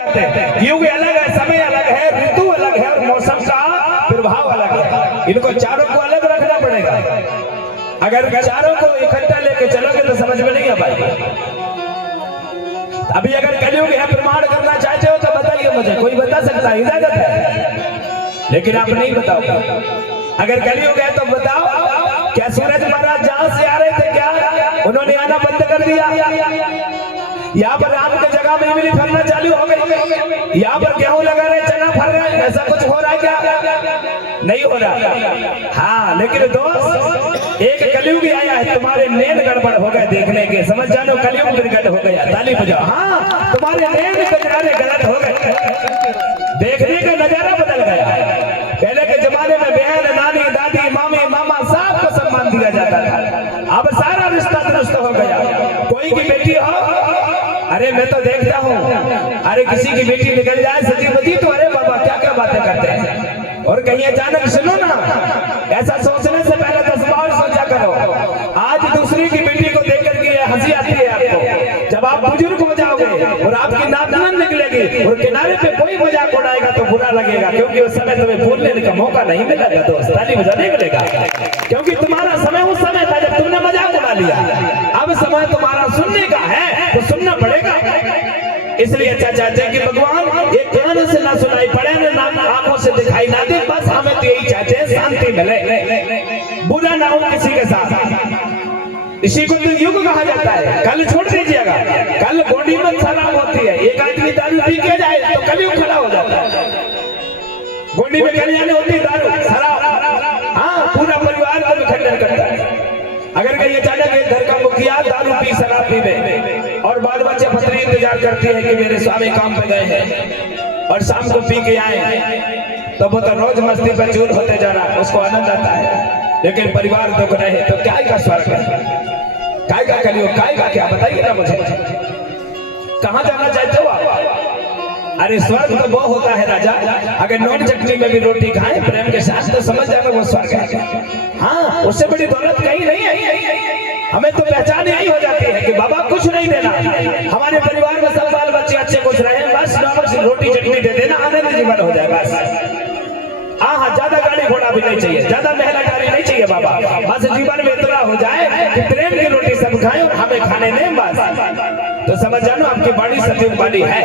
युग अलग है, समय अलग है, ऋतु अलग है और मौसम का प्रभाव अलग है। इनको चारों को अलग रखना पड़ेगा। अगर चारों को इकट्ठा लेके चलोगे तो समझ में नहीं आ पाएगा। अभी अगर कलयुग है प्रमाण करना चाहते हो तो बताइए मुझे, कोई बता सकता है? इजाजत है, लेकिन आप नहीं बताओगे। अगर कलयुग है तो बताओ, क्या सूरज महाराज जहां से आ रहे थे क्या उन्होंने आना बंद कर दिया? यहाँ पर रात की जगह में इमली फलना चालू हो गई, यहाँ पर गेहूं लगा रहे, चना फल रहा है, ऐसा कुछ हो रहा है क्या? नहीं हो रहा। हाँ, लेकिन दोस्त एक कलयुग आया है, तुम्हारे नैन गड़बड़ हो गए देखने के, समझ जानो कलयुग प्रकट हो गया। ताली बजाओ। हाँ, तुम्हारे नैन गजराने गलत हो गए, देखने का नजारा बदल गया। पहले के जमाने में बहन, नानी, दादी, मामी, मामा सबको सम्मान दिया जाता था। अब सारा रिश्ता दुरुस्त हो गया। कोई की बेटी हो, अरे मैं तो देखता हूँ, अरे किसी की बेटी निकल जाए सजी बजी तो अरे बाबा क्या क्या बातें करते हैं। और कहीं अचानक सुनो ना, ऐसा सोचने से पहले 10 बार सोचा करो। आज दूसरी की बेटी को देख करके हंसी आती है आपको, जब आप बुजुर्ग हो जाओगे और आपकी नातन निकलेगी और किनारे पे कोई मजाक उड़ाएगा तो बुरा लगेगा, क्योंकि उस समय तुम्हें बोलने का मौका नहीं मिलेगा दोस्त, ताली बजाने मिलेगा। क्योंकि तुम्हारा समय उस समय था जब तुमने मजाक उड़ा लिया। अब समय तुम्हारा सुनने का है तो सुनना पड़ेगा। इसलिए अच्छा चाहते हैं कि भगवान एक कान से ना सुनाई पड़े, ना आंखों से दिखाई ना दे, बस हमें तो यही चाहते हैं शांति मिले, बुरा ना हो किसी के साथ। इसी को तो युग कहा जाता है। कल छोड़ दीजिएगा, कल गोडी में शराब होती है, एक आदमी दारू पी के जाए तो कलयुग खड़ा हो जाता है। गोडी में कल्याण होती है दारू शराब, हाँ पूरा परिवार को खंडन करता है। अगर कहीं अचानक एक घर का मुखिया दारू पी शराब पीवे और बाल बच्चे पत्नी इंतजार करती है कि मेरे स्वामी काम पे गए हैं और शाम को पी के आए, तो वो तो रोज मस्ती पर चूर होते जा रहा है, उसको आनंद आता है। लेकिन परिवार दुख रहे तो क्या का स्वर्ग है, काय का कलयुग, काय का क्या, बताइए ना मुझे। कहाँ जाना चाहते हो आप? अरे स्वर्ग तो वो होता है राजा, अगर नोट चटनी में भी रोटी खाएं प्रेम के साथ तो समझ जाना वो स्वर्ग है। हाँ, उससे बड़ी दौलत कहीं नहीं है। हमें तो पहचान यही हो जाती है कि बाबा कुछ नहीं देना, हमारे परिवार में सब बाल बच्चे अच्छे खुश रहे, बस नॉर्मल रोटी चटनी दे देना, आनंद जीवन हो जाए बस। हाँ, ज्यादा गाड़ी घोड़ा भी नहीं चाहिए, ज्यादा महला गाड़ी नहीं चाहिए बाबा, बस जीवन में इतना हो जाए कि प्रेम की रोटी सब खाएं और हमें खाने दें बस। तो समझ जानो आपकी बड़ी सतीव बड़ी है,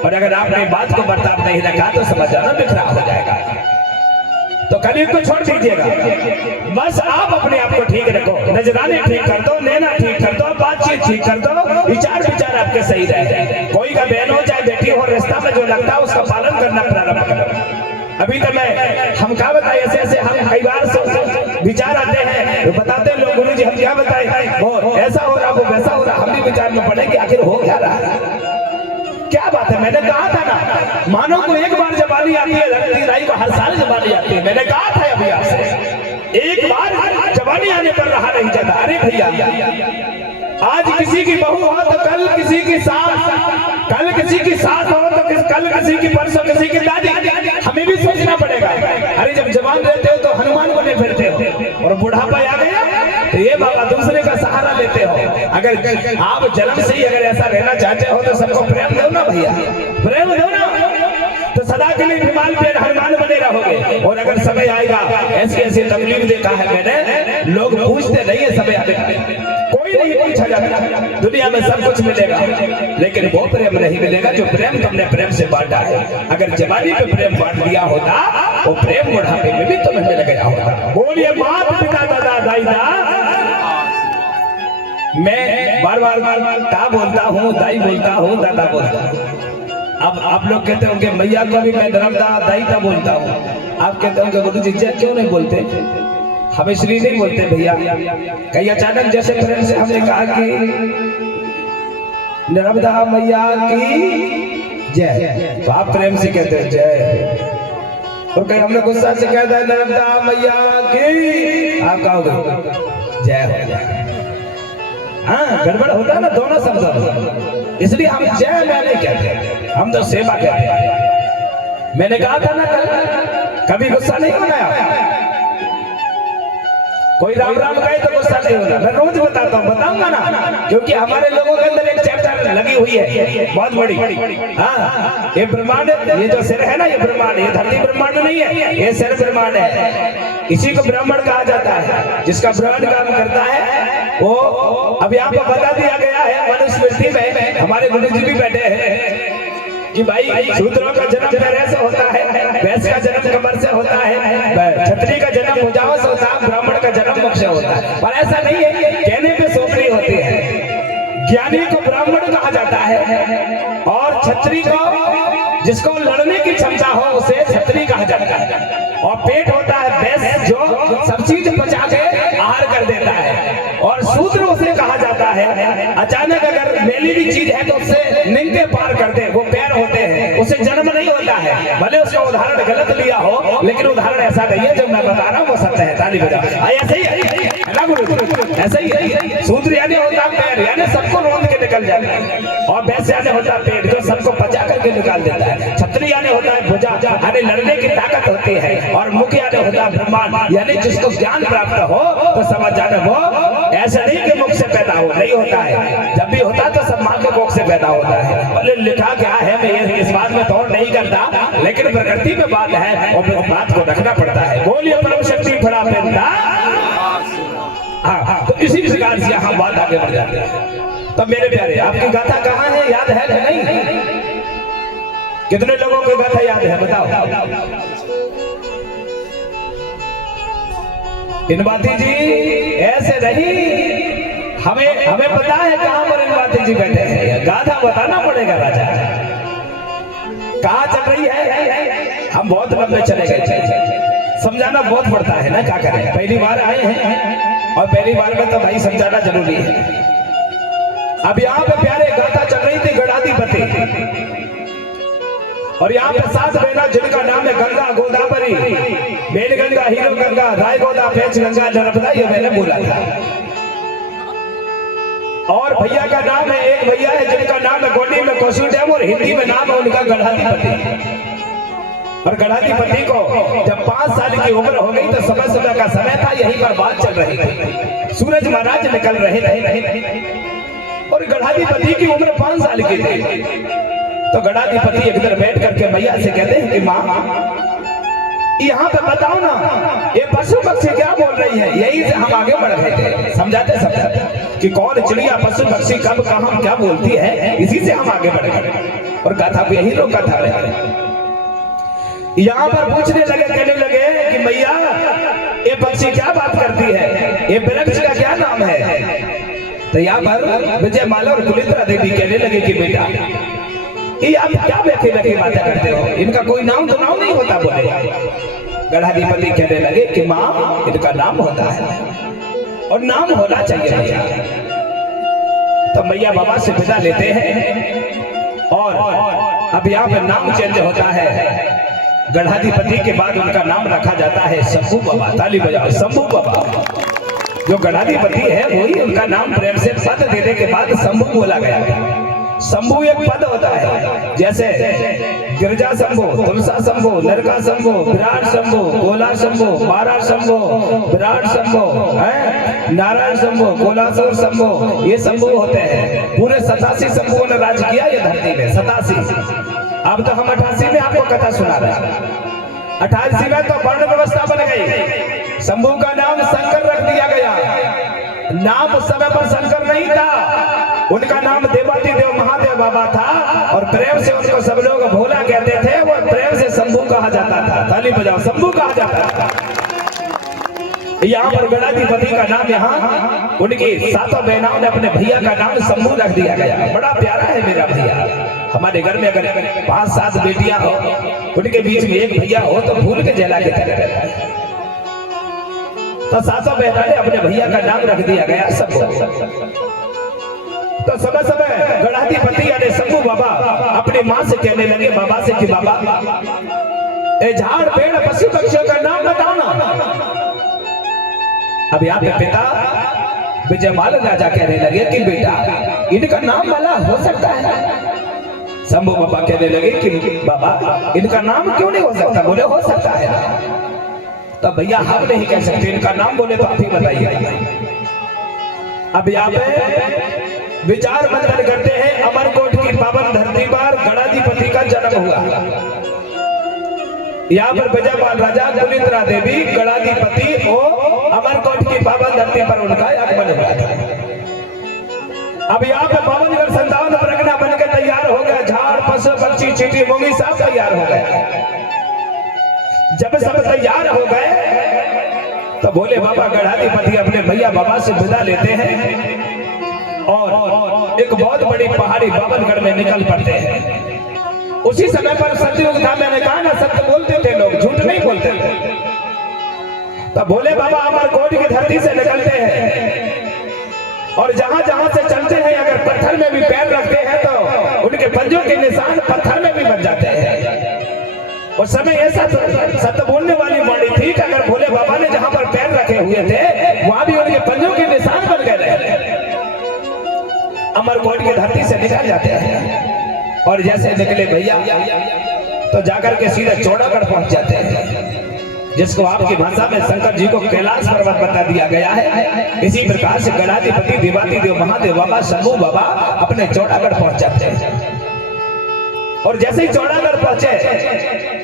और अगर आपने बात को बर्ताव नहीं रखा तो समझ जाना बिखरा हो जाएगा। तो कलयुग को छोड़ दीजिएगा, बस आप अपने आप को ठीक रखो, नजराने ठीक कर दो, लेना ठीक कर दो, बातचीत ठीक कर दो, विचार विचार आपके सही रहे। कोई का बहन हो चाहे बेटी हो, रास्ता में जो लगता है उसका पालन करना प्रारंभ करो। अभी तो हम क्या बताए, ऐसे ऐसे हम कई बार विचार आते हैं तो बताते हैं लोग, गुरु जी हम क्या बताए, वो ऐसा हो रहा वो वैसा हो रहा, हम भी विचार में पड़े कि आखिर हो क्या रहा है, क्या बात है। मैंने कहा था ना, मानो को एक बार जवानी आती है, लगती राई को हर साल जवानी आती है। मैंने कहा था अभी आपसे, एक बार जवानी आने पर रहा नहीं जाता। अरे भैया, आज किसी की बहू हो तो कल किसी की सास, कल किसी की सास हो तो कल किसी की परसों किसी की दादी, हमें भी सोचना पड़ेगा। अरे जब जवान रहते हो तो हनुमान बने फिरते हो, और बुढ़ापा आ गया तो ये बाबा दूसरे का सहारा लेते हो। अगर आप जन्म से ही अगर ऐसा रहना चाहते हो तो सबको प्रेम दो ना भैया, प्रेम दो ना, तो सदा के लिए हिमाल पे हनुमान बने रहोगे। और अगर समय आएगा, ऐसी ऐसी तकलीफ देखा है मैंने, लोग पूछते नहीं है समय आएगा, कोई नहीं पूछा जाता, दुनिया में सब कुछ मिलेगा लेकिन वो प्रेम नहीं मिलेगा जो प्रेम तुमने प्रेम से बांटा है। अगर जवानी पे प्रेम बांट दिया होता, वो प्रेम बुढ़ापे में भी तुम्हें मिल गया होता। बोलिए माता पिता दादा दाई दा। मैं बार बार ता बोलता हूँ, दाई बोलता हूँ, दादा बोलता हूँ। अब आप लोग कहते होंगे मैया को भी मैं नर्मदा दाई दा बोलता हूँ, आप कहते होंगे गुरु जी क्यों नहीं बोलते, हम इसलिए नहीं बोलते भैया, कहीं अचानक जैसे प्रेम से हमने कहा कि नर्मदा मैया की जय, तो आप प्रेम से कहते हैं जय, और कहीं हमने गुस्सा से कहता है नर्मदा मैया की, आप कहोगे जय हो जाए। हाँ, गड़बड़ होता है ना दोनों शब्द, इसलिए हम जय मैं नहीं कहते, हम तो सेवा कहते हैं। मैंने कहा था ना कभी गुस्सा नहीं होना। कोई राम राम कहे तो गुस्सा नहीं होगा, मैं रोज बताता हूँ, बताऊंगा ना, क्योंकि हमारे लोगों के अंदर एक चैप्टर लगी हुई है बहुत बड़ी। हाँ, ये ब्रह्मांड, ये जो सिर है ना, ये ब्रह्मांड, ये धरती ब्रह्मांड नहीं है, ये सिर ब्रह्मांड है। इसी को ब्राह्मण कहा जाता है, जिसका ब्रह्मांड काम करता है वो। अब यहाँ पर बता दिया गया है मनुस्मृति में, हमारे गुरु जी भी बैठे हैं कि भाई शूद्रों का जन्म पैर से होता है, वैश्य का जन्म कमर से होता है, क्षत्रिय का जन्म भुजाओं से होता है, ब्राह्मण का जन्म मुख से होता है। पर ऐसा नहीं है, कहने पे सोपड़ी होती है। ज्ञानी को ब्राह्मण कहा जाता है और क्षत्रिय को, जिसको लड़ने की क्षमता हो, उसे क्षत्रिय कहा जाता है। और पेट होता है वैश्य, जो सब चीज पचा के आहार कर देता है। और शूद्र उसे कहा जाता है, अचानक अगर मेली भी चीज है तो उससे निंगे पार कर दे, वो पैर होते हैं, उसे जन्म नहीं होता है। भले उसका उदाहरण गलत लिया हो, लेकिन उदाहरण ऐसा नहीं है जो मैं बता रहा हूँ वो सत्य है। ताली बजाओ। ऐसे ही है ना गुरु, ऐसे ही है। शूद्र यानी होता पैर, यानी सबको रोंद के निकल जाता है, और वैश्य यानी होता पेट, जो सबको पचा करके निकाल देता है। क्षत्रिय यानी होता है भुजा, यानी लड़ने की ताकत होती है। और मुख यानी होता है ब्रह्मांड, यानी जिसको ज्ञान प्राप्त हो तो समझ जाने वो ऐसा नहीं कि मुख से पैदा हो, नहीं होता है। जब भी होता तो सब मां के कोख से पैदा होता है। बोले लिखा क्या है, मैं इस बात में तोड़ नहीं करता, लेकिन प्रकृति में बात है और बात को रखना पड़ता है। बोलिए परम शक्ति फड़ा पेंदा। हाँ, तो इसी प्रकार से यहाँ बात आगे बढ़ जाती है। तो मेरे प्यारे, आपकी गाथा कहाँ है, याद है कि नहीं? कितने लोगों को गाथा याद है, बताओ। इनबाती जी ऐसे नहीं, हमें पता है कहां पर इनबाती जी बैठे हैं। गाथा बताना पड़ेगा राजा, कहां चल रही है। हम बहुत लंबे चले गए, समझाना बहुत पड़ता है ना, क्या करें, पहली बार आए हैं और पहली बार में तो भाई समझाना जरूरी है। अब यहाँ पे प्यारे गाथा चल रही थी गणाधिपति, और यहाँ पे 7 बहना जिनका नाम है गंगा, गोदावरी, बेल गंगा, हीरो गंगा, राय गोदा, पेच गंगा, नर्मदा, ये मैंने बोला था। और भैया का नाम है, एक भैया है जिनका नाम है गोडी में कोसी डैम, और हिंदी में नाम है उनका गणाधिपति। और गणाधिपति को जब 5 साल की उम्र हो गई तो समय का समय था, यहीं पर बात चल रही थी। सूरज महाराज निकल रहे थे और गणाधिपति की उम्र 5 साल की थी। तो गणाधिपति इधर बैठ करके मैया से कहते हैं कि माँ, यहाँ पे बताओ ना, ये पशु पक्षी क्या बोल रही है। यही से हम आगे बढ़ रहे थे, समझाते कि कौन चिड़िया पशु पक्षी कब कहाँ क्या बोलती है, इसी से हम आगे बढ़ गए। और गाथा को यही रोका था। यहाँ पर पूछने लगे, कहने लगे कि मैया ये पक्षी क्या बात करती है, ये वृक्ष का क्या नाम है। तो यहाँ पर विजयमाला और कुलित्रा देवी कहने लगे कि बेटा, ये आप क्या बैठे बैठे बातें करते हो, इनका कोई नाम तो नाम नहीं होता। बोले गणाधिपति कहने लगे कि माँ, इनका नाम होता है और नाम होना चाहिए भैया। तो मैया बाबा से विदा लेते हैं और अब यहाँ पे नाम चेंज होता है। गणाधिपति के बाद उनका नाम रखा जाता है शंभू बाबा। ताली बजाओ, शंभू बाबा। जो गणाधिपति है वही उनका नाम प्रेम से पद देने के बाद शंभू बोला गया। शंभू एक पद होता है, जैसे गिरजा शंभू, तुलसा शंभू, नरका शंभू, विराट शंभू, गोला शंभू, मारा शंभू, विराट शंभू, नारायण शंभू, गोलासुर शंभू, ये शंभू होते हैं। पूरे 87 शंभुओं ने राज किया ये धरती में, 87। अब तो हम 88 में आपको कथा सुना रहे हैं। 88 में तो वर्ण व्यवस्था बन गई, शंभू का नाम शंकर रख दिया गया। नाम उस समय पर शंकर नहीं था, उनका नाम देवादिदेव महादेव बाबा था, और प्रेम से उनको सब लोग भोला कहते थे, वो प्रेम से शंभू कहा जाता था। ताली बजाओ, शंभू कहा जाता था। यहाँ पर गणाधिपति का नाम, यहाँ उनकी 7 बहनों ने अपने भैया का नाम शंभू रख दिया गया। बड़ा प्यारा है मेरा भैया। हमारे घर में अगर 5-7 बेटियां हो, उनके बीच में एक भैया हो तो भूल के जला के चले रहता है। तो 7 बहनों ने अपने भैया का नाम रख दिया गया शंभू। तो समय गणाधिपति यानी शंभू बाबा अपनी माँ से कहने लगे, बाबा से कि बाबा, ए झाड़ पेड़ पशु पक्षियों का नाम बताओ ना। अब यहाँ पे पिता विजयमाल राजा कहने लगे कि बेटा, इनका नाम वाला हो सकता है। शंभू बाबा कहने लगे कि बाबा, इनका नाम क्यों नहीं हो सकता। बोले हो सकता है। तब भैया हम नहीं कह सकते, इनका नाम बोले तो आप ही बताइए। अब यहाँ पे विचार मंथन करते हैं। अमरकोट की पावन धरती पर गणाधिपति का जन्म हुआ। यहाँ पर विजयपाल राजा कुलिंद्रा देवी गणाधिपति और अमरकोट की पावन धरती पर उनका आगमन हुआ था। अब यहाँ पे पावनगढ़ संतान प्रगना बनकर तैयार हो गया। झाड़ पशु पक्षी चींटी मोंगी सब तैयार हो गए। जब सब तैयार हो गए तो भोले बाबा गणाधिपति अपने भैया बाबा से विदा लेते हैं और एक बहुत बड़ी पहाड़ी बावनगढ़ में निकल पड़ते हैं। उसी समय पर सतयुग था, मैंने कहा ना सत्य बोलते थे लोग, झूठ नहीं बोलते थे। तब भोले बाबा अमरकोट की धरती से निकलते हैं और जहां जहां से चलते हैं अगर पत्थर में भी पैर रखते हैं तो उनके पंजों के निशान पत्थर में भी बन जाते हैं। उस समय ऐसा सत्य बोलने वाली वाणी थी कि अगर भोले बाबा ने जहां पर पैर रखे हुए थे वहां भी उनके पंजों के निशान बन गए। अमरकोट की धरती से निकल जाते हैं और जैसे निकले भैया तो जाकर के सीधे चौड़ागढ़ पहुंच जाते हैं, जिसको आपकी भाषा में शंकर जी को कैलाश पर्वत बता दिया गया है। इसी प्रकार से गणाधिपति देवाधिदेव महादेव बाबा शंभू बाबा अपने चौड़ागढ़ पहुंच जाते हैं। और जैसे ही चौड़ागढ़ पहुंचे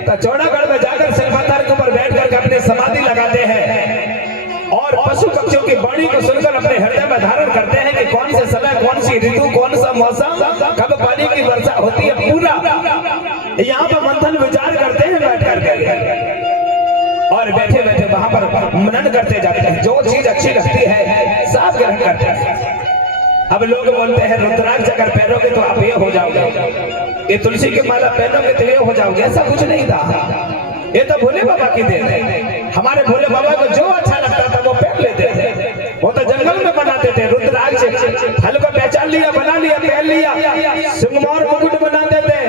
तो चौड़ागढ़ में जाकर सिलपत्थर के ऊपर बैठ करके अपनी समाधि लगाते हैं और पशु पक्षियों की वाणी को सुनकर अपने हृदय में धारण करते हैं कि कौन से समय, कौन सी ऋतु, कौन सा मौसम, कब पानी की वर्षा होती है, पूरा यहाँ पर मंथन विचार करते हैं बैठ करके। और बैठे बैठे वहां पर मनन करते जाते हैं। जो चीज अच्छी लगती है सब ग्रहण करते हैं। अब लोग बोलते हैं रुद्राक्ष अगर पहनोगे तो आप ये हो जाओगे, ये तुलसी की माला पहनोगे तो ये हो जाओगे। ऐसा कुछ नहीं था, ये तो भोले बाबा की देन है। हमारे भोले बाबा को जो अच्छा लगता था वो पहन लेते थे। वो तो जंगल में बनाते थे। रुद्राक्ष फल को पहचान लिया, बना लिया, पहन लिया। सिंगमोर मुकुट बनाते थे,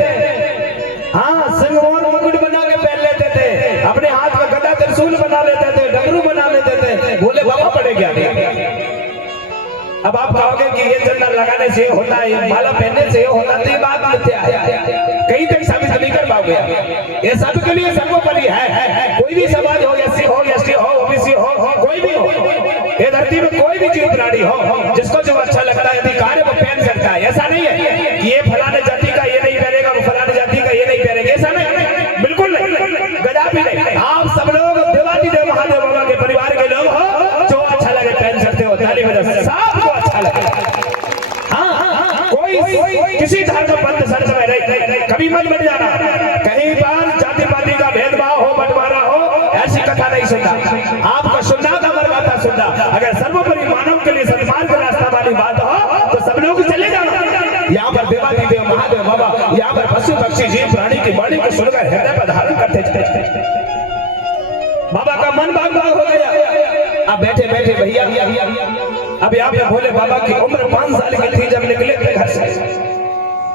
हाँ सिंगमोर मुकुट बना के पहन लेते थे। अपने हाथ में गदा त्रिशूल बना लेते थे, डमरू बना लेते थे। भोले बाबा बड़े ज्ञानी। अब आप कहोगे कि ये चंदन लगाने से होता है, माला पहनने से होता है, बात मिथ्या है। कहीं तक साबित नहीं कर पाओगे। ये सबके लिए सर्वोपरि है। कोई भी समाज हो, एससी हो, एसटी हो, ओबीसी हो, कोई भी हो, ये धरती में कोई भी जीव प्राणी हो, जिसको जो अच्छा लगता है अधिकार है वो पहन सकता है। ऐसा नहीं है कि ये फलाने जाति का ये नहीं पहनेगा, वो फलाने जाति का ये नहीं पहनेगा। ऐसा नहीं, बिल्कुल नहीं, गदा भी नहीं। आप सब लोग देवाधिदेव महादेव बाबा के परिवार के लोग हो, जो अच्छा लगे पहन सकते हो। ताली बजा सबको अच्छा लगे। हाँ, कोई किसी धर्म पंथ संत में नहीं, कभी मत बन जाना। कहीं पर जाति पाति का भेदभाव हो, बंटवारा हो, ऐसी कथा नहीं सुनना। आपको सुनना था, मरवाता सुनना। अगर सर्वोपरि मानव के लिए सन्मार्ग रास्ता वाली बात हो तो सब लोग चले जाओ। यहाँ पर देवाधिदेव महादेव बाबा, यहाँ पर पशु पक्षी जीव प्राणी की वाणी को सुनकर हृदय पर धारण करते थे। बाबा का मन भाग भाग हो गया। अब बैठे बैठे भैया अब यहाँ पे भोले बाबा की उम्र 5 साल की थी जब निकले थे घर से।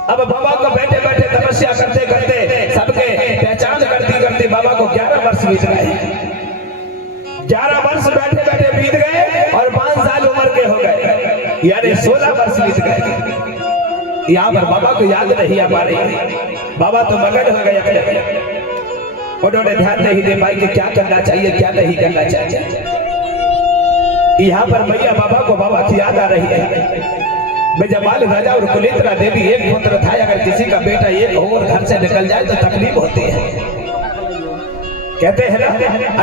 अब बाबा को बैठे बैठे तपस्या करते करते सबके पहचान करती करती बाबा को 11 वर्ष बीत गए। 11 वर्ष बैठे बैठे बीत गए और 5 साल उम्र के हो गए, यानी 16 वर्ष बीत गए। यहाँ पर बाबा को याद नहीं आ पा रही। बाबा तो मगन हो गए अपने, उन्होंने ध्यान नहीं दे पाई कि क्या करना चाहिए, क्या नहीं करना चाहिए। यहाँ पर मैया बाबा को बाबा की याद आ रही है। विजयपाल राजा और कुलिंद्रा देवी एक पुत्र था। अगर किसी का बेटा एक और घर से निकल जाए तो तकलीफ होती है। कहते हैं ना,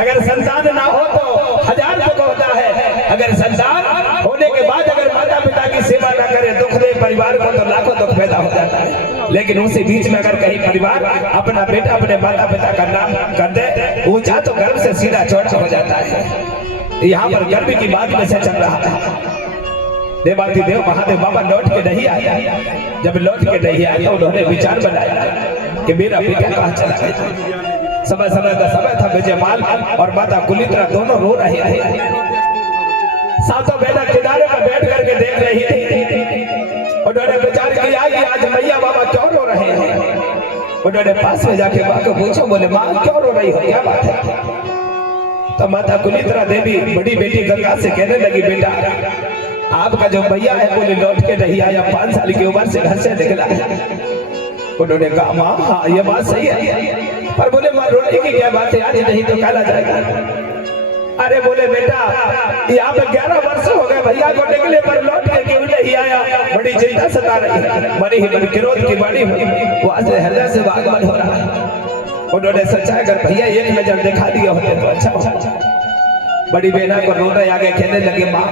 अगर संतान ना हो तो 1000 दुख होता है। अगर संतान होने के बाद अगर माता पिता की सेवा ना करे, दुख दे परिवार को, तो लाखों दुख पैदा हो जाता है। लेकिन उसी बीच में अगर कहीं परिवार अपना बेटा अपने माता पिता का नाम कर दे ऊंचा तो गर्व से सीधा चौड़ा हो जाता है। यहाँ पर गर्व की बात में से चल रहा था। देवाधिदेव महादेव बाबा लौट के नहीं आया। जब लौट के नहीं आया तो उन्होंने विचार बनाया कि मेरा बेटा कहाँ चला गया। समय समय का समय था। विजयपाल और माता कुलिंद्रा दोनों रो रहे थे। सातों बहना किनारे पर बैठ करके देख रही थी। उन्होंने विचार किया कि आज मैया बाबा क्यों रो रहे हैं। उन्होंने पास में जाके माँ को पूछा, बोले माँ क्यों रो रही हो, क्या बात है। तो माता कुलिंद्रा देवी बड़ी बेटी गंगा से कहने लगी, बेटा आपका जो भैया है बोले लौट के नहीं आया, 5 साल की उम्र से घर से निकला है। उन्होंने कहा माँ हाँ ये बात सही है, पर बोले माँ रोने की क्या बात है, आज नहीं तो कल आ जाएगा। अरे बोले बेटा यहाँ पे 11 वर्ष हो गए भैया को निकले पर लौट के क्यों नहीं आया, बड़ी चिंता सता रही है। बड़ी ही बड़ी क्रोध की बाड़ी हुई, वो आज हृदय से बागवान हो रहा है। उन्होंने सोचा अगर भैया एक नजर दिखा दिए होते तो अच्छा होता। बड़ी बहना को रोने आगे कहने लगे, माँ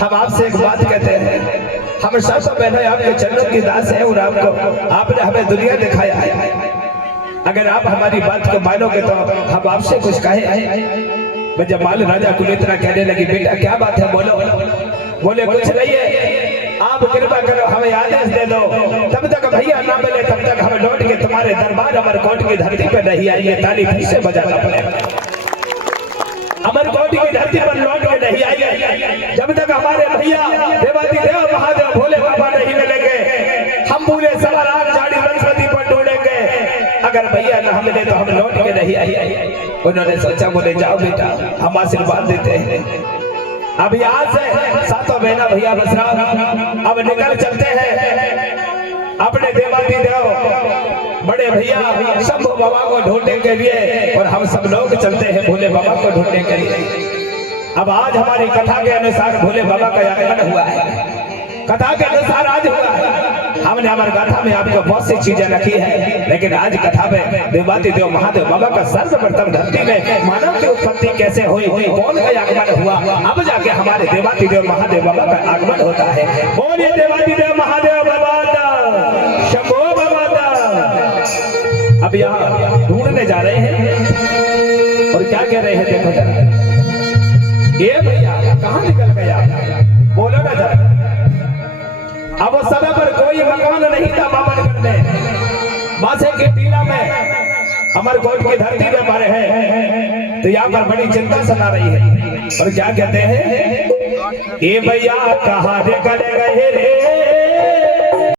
हम आपसे एक बात कहते हैं, हम सब बहना आपके चरणों की दास है और आपने हमें दुनिया दिखाया है। अगर आप हमारी बात को मानोगे तो हम आपसे कुछ कहे। जमाल राजा कुलेत्रा कहने लगी, बेटा क्या बात है बोलो। बोले कुछ नहीं है, आप कृपा करो हमें आदेश दे दो, तब तक भैया ना मिले तब तक हम लौट के तुम्हारे दरबार अमरकोट की धरती पर नहीं आएंगे। ताली फिर से बजाना पड़ेगा। अमरकोट की धरती पर लौट के नहीं आएंगे जब तक हमारे भैया देवाधिदेव महादेव भोले बाबा नहीं मिलेंगे। हम पूरे सवा रात झाड़ी वनस्पति पर ढूंढेंगे, अगर भैया ना मिले तो हम लौट के नहीं आएंगे। उन्होंने सोचा, बोले जाओ बेटा हम आशीर्वाद देते हैं। अभी आज से सातों बहना भैया बसराम अब निकल चलते हैं अपने देवाधिदेव बड़े भैया शंभू बाबा को ढूंढने के लिए, और हम सब लोग चलते हैं भोले बाबा को ढूंढने के लिए। अब आज हमारी कथा के अनुसार भोले बाबा का आगमन हुआ है। कथा के अनुसार आज हुआ है। हमने हमारी गाथा में आपको बहुत सी चीजें रखी है, लेकिन आज कथा में देवाधिदेव महादेव बाबा का सर्वप्रथम धरती में मानव की उत्पत्ति कैसे हुई, कौन का आगमन हुआ, अब जाके हमारे देवाधिदेव महादेव बाबा का आगमन होता है। बोलिए देवाधिदेव महादेव बाबा का, शंभो बाबा का। अब यहाँ ढूंढने जा रहे हैं और क्या कह रहे हैं देखो जरा। ये भैया कहाँ निकल गया, बोलो ना जरा। अब उस समय पर कोई मकान नहीं था बाबरगढ़ में, बासे के टीला में अमरकोट की धरती में मरे हैं। तो यहाँ पर बड़ी चिंता सता रही है। और क्या कहते हैं, ये भैया कहाँ निकल गए रे।